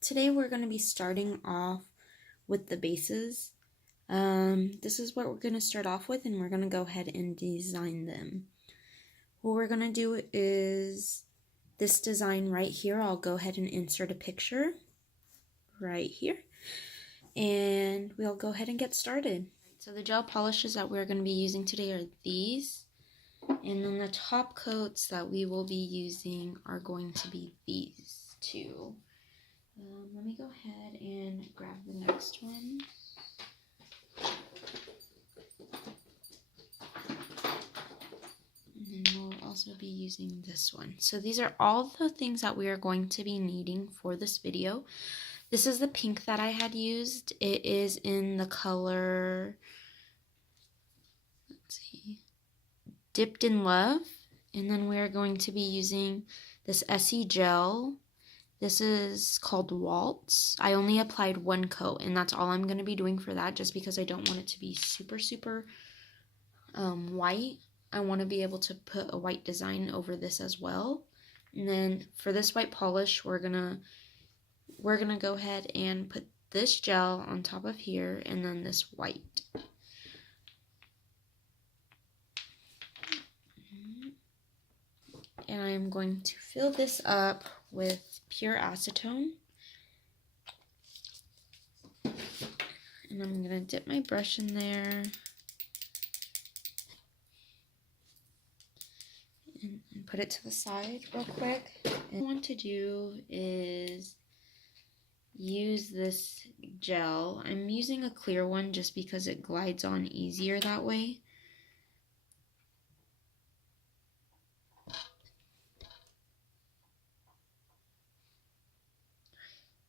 Today we're going to be starting off with the bases. This is what we're going to start off with, and we're going to go ahead and design them. What we're going to do is this design right here. I'll go ahead and insert a picture right here, and we'll go ahead and get started. So the gel polishes that we're going to be using today are these, and then the top coats that we will be using are going to be these two. Let me go ahead and grab the next one. And then we'll also be using this one. So these are all the things that we are going to be needing for this video. This is the pink that I had used. It is in the color, let's see, Dipped in Love. And then we are going to be using this Essie gel. This is called Waltz. I only applied one coat, and that's all I'm going to be doing for that, just because I don't want it to be super white. I want to be able to put a white design over this as well. And then for this white polish, we're gonna go ahead and put this gel on top of here, and then this white. And I'm going to fill this up with pure acetone. And I'm going to dip my brush in there and put it to the side real quick. And what I want to do is use this gel. I'm using a clear one just because it glides on easier that way.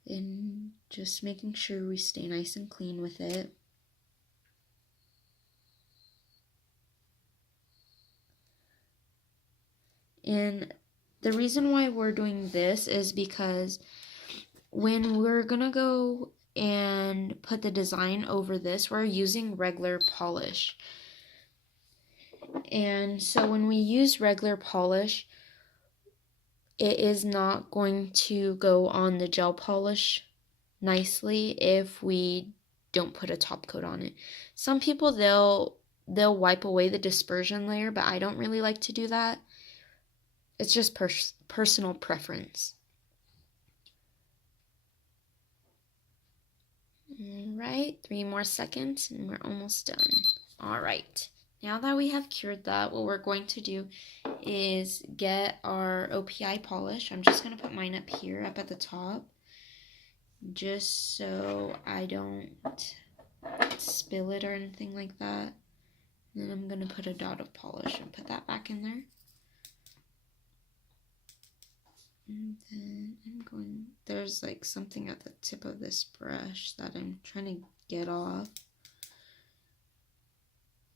And just making sure we stay nice and clean with it. And the reason why we're doing this is because when we're gonna go and put the design over this, we're using regular polish. And so when we use regular polish, it is not going to go on the gel polish nicely if we don't put a top coat on it. Some people, they'll wipe away the dispersion layer, but I don't really like to do that. It's just personal preference. Alright, 3 more seconds and we're almost done. Alright, now that we have cured that, what we're going to do is get our OPI polish. I'm just going to put mine up here, up at the top, just so I don't spill it or anything like that. Then I'm going to put a dot of polish and put that back in there. And then there's like something at the tip of this brush that I'm trying to get off.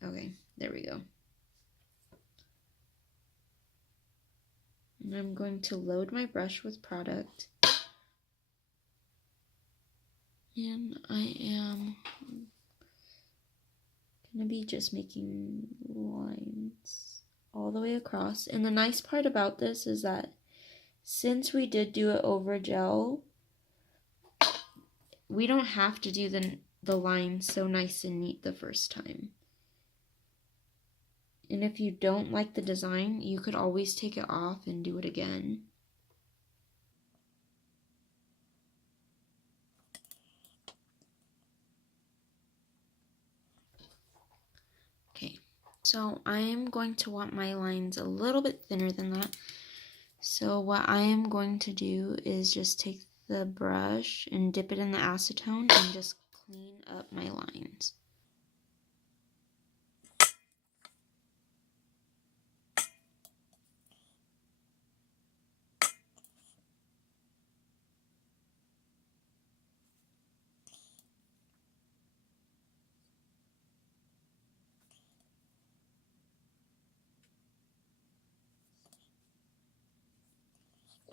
Okay, there we go. And I'm going to load my brush with product. And I am going to be just making lines all the way across. And the nice part about this is that since we did do it over gel, we don't have to do the lines so nice and neat the first time. And if you don't like the design, you could always take it off and do it again. Okay, so I am going to want my lines a little bit thinner than that. So what I am going to do is just take the brush and dip it in the acetone and just clean up my lines.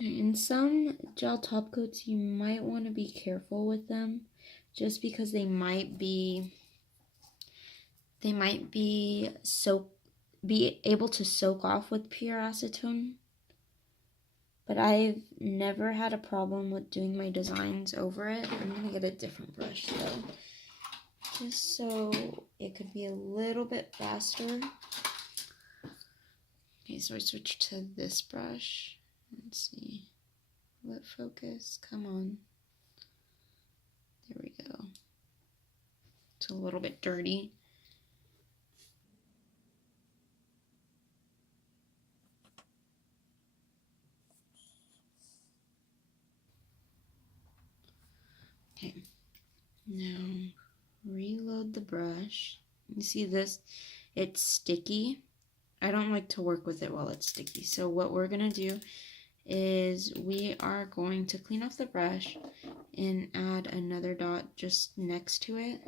In some gel top coats, you might want to be careful with them, just because they might be able to soak off with pure acetone. but I've never had a problem with doing my designs over it. I'm going to get a different brush though, just so it could be a little bit faster. Okay, so I switched to this brush. Let's see. Will it focus? Come on. There we go. It's a little bit dirty. Okay, now reload the brush. You see this? It's sticky. I don't like to work with it while it's sticky. So what we're gonna do is we are going to clean off the brush and add another dot just next to it.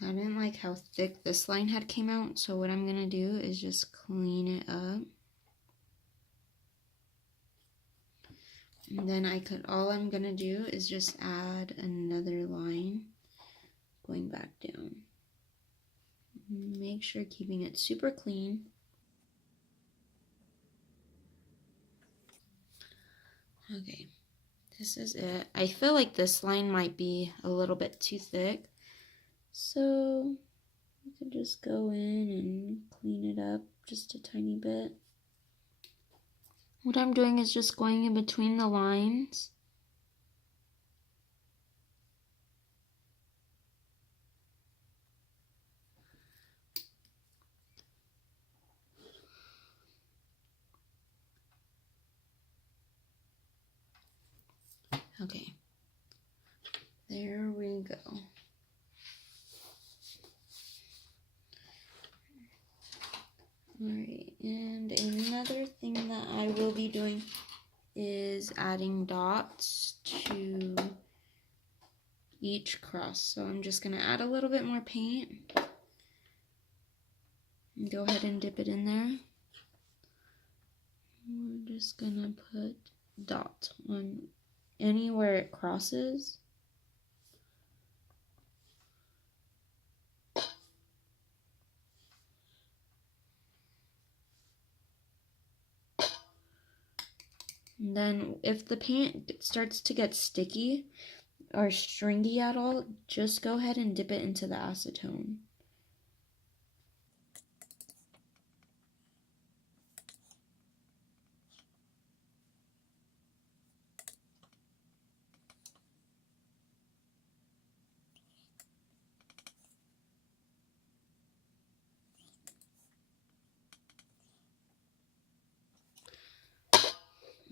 I didn't like how thick this line had came out, so what I'm gonna do is just clean it up. And then all I'm gonna do is just add another line going back down. Make sure keeping it super clean. Okay, this is it. I feel like this line might be a little bit too thick, so you can just go in and clean it up just a tiny bit. What I'm doing is just going in between the lines. Okay, there we go. Alright, and another thing that I will be doing is adding dots to each cross. So I'm just going to add a little bit more paint. And go ahead and dip it in there. We're just going to put dots on anywhere it crosses. And then if the paint starts to get sticky or stringy at all, just go ahead and dip it into the acetone.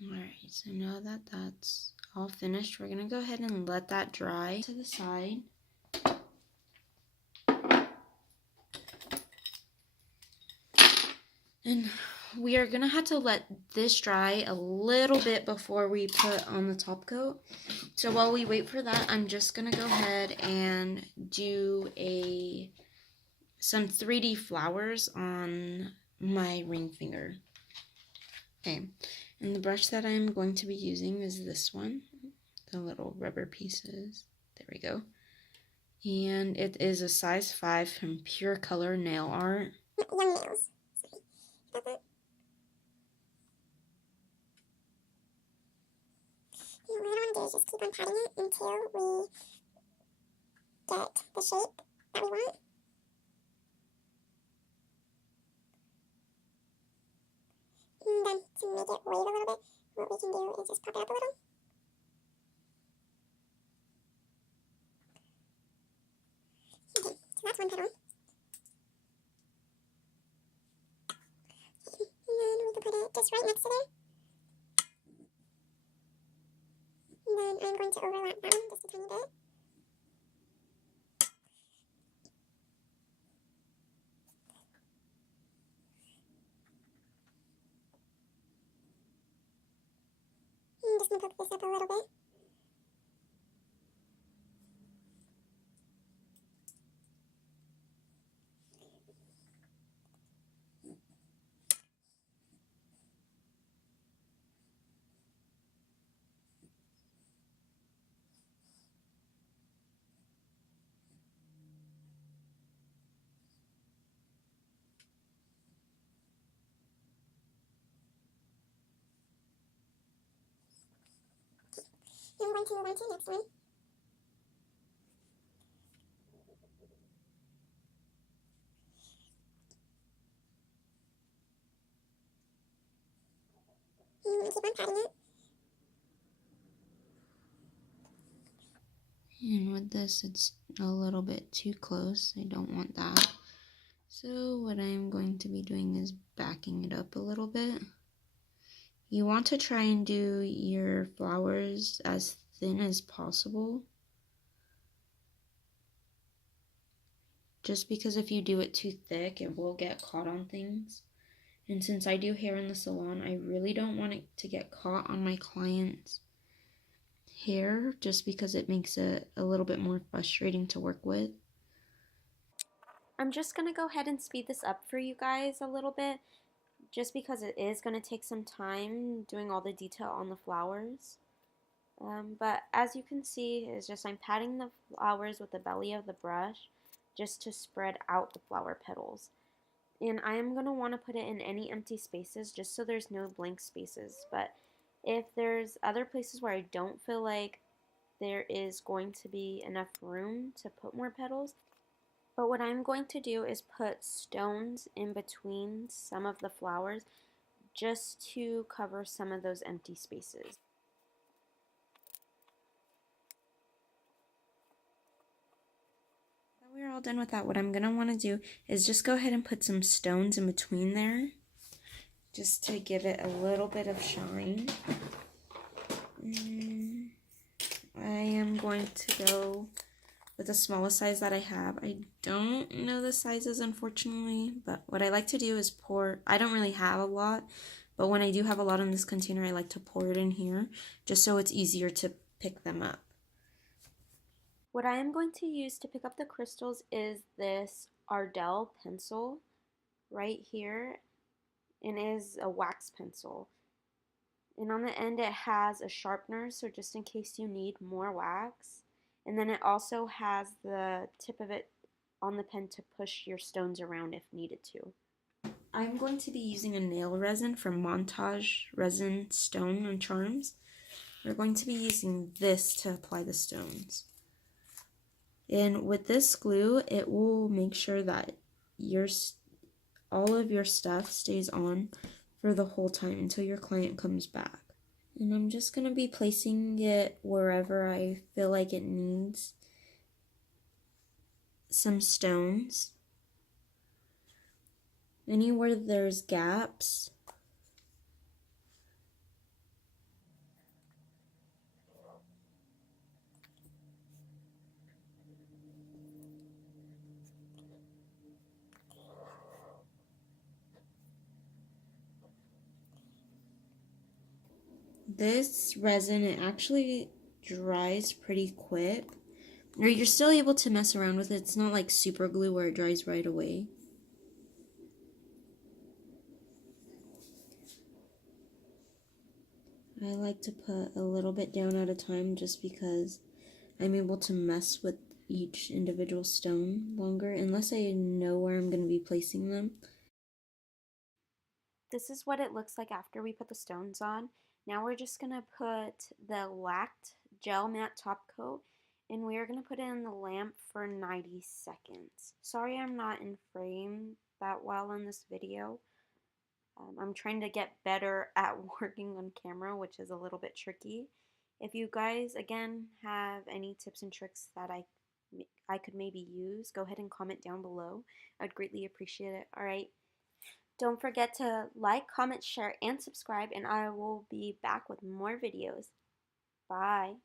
Alright, so now that that's all finished, we're going to go ahead and let that dry to the side. And we are going to have to let this dry a little bit before we put on the top coat. So while we wait for that, I'm just going to go ahead and do some 3D flowers on my ring finger. Okay, and the brush that I'm going to be using is this one, the little rubber pieces. There we go. And it is a size 5 from Pure Color Nail Art. Young nails. Sorry. And what I want to do is just keep on patting it until we get the shape that we want. And then to make it wave a little bit, what we can do is just pop it up a little. Okay, so that's one petal. Okay, and then we can put it just right next to there. And then I'm going to overlap that one just a tiny bit. And just going to poke this up a little bit. going to move on to the next one. And keep on patting it. And with this, it's a little bit too close. I don't want that. So what I'm going to be doing is backing it up a little bit. You want to try and do your flowers as thin as possible. Just because if you do it too thick, it will get caught on things. And since I do hair in the salon, I really don't want it to get caught on my client's hair, just because it makes it a little bit more frustrating to work with. I'm just going to go ahead and speed this up for you guys a little bit, just because it is going to take some time doing all the detail on the flowers. But as you can see, it's just I'm patting the flowers with the belly of the brush just to spread out the flower petals. And I am going to want to put it in any empty spaces just so there's no blank spaces. But if there's other places where I don't feel like there is going to be enough room to put more petals, but what I'm going to do is put stones in between some of the flowers just to cover some of those empty spaces. Now we're all done with that. What I'm going to want to do is just go ahead and put some stones in between there just to give it a little bit of shine. I am going to go with the smallest size that I have. I don't know the sizes, unfortunately, but what I like to do is pour. I don't really have a lot, but when I do have a lot in this container, I like to pour it in here just so it's easier to pick them up. What I am going to use to pick up the crystals is this Ardell pencil right here, and it is a wax pencil. And on the end it has a sharpener, so just in case you need more wax. And then it also has the tip of it on the pen to push your stones around if needed to. I'm going to be using a nail resin from Montage Resin Stone and Charms. We're going to be using this to apply the stones. And with this glue, it will make sure that all of your stuff stays on for the whole time until your client comes back. And I'm just going to be placing it wherever I feel like it needs some stones. Anywhere there's gaps. This resin, it actually dries pretty quick. Or you're still able to mess around with it. It's not like super glue where it dries right away. I like to put a little bit down at a time just because I'm able to mess with each individual stone longer, unless I know where I'm going to be placing them. This is what it looks like after we put the stones on. Now we're just going to put the lacked gel matte top coat, and we are going to put it in the lamp for 90 seconds. Sorry I'm not in frame that well in this video. I'm trying to get better at working on camera, which is a little bit tricky. If you guys, again, have any tips and tricks that I could maybe use, go ahead and comment down below. I'd greatly appreciate it. All right. Don't forget to like, comment, share, and subscribe, and I will be back with more videos. Bye.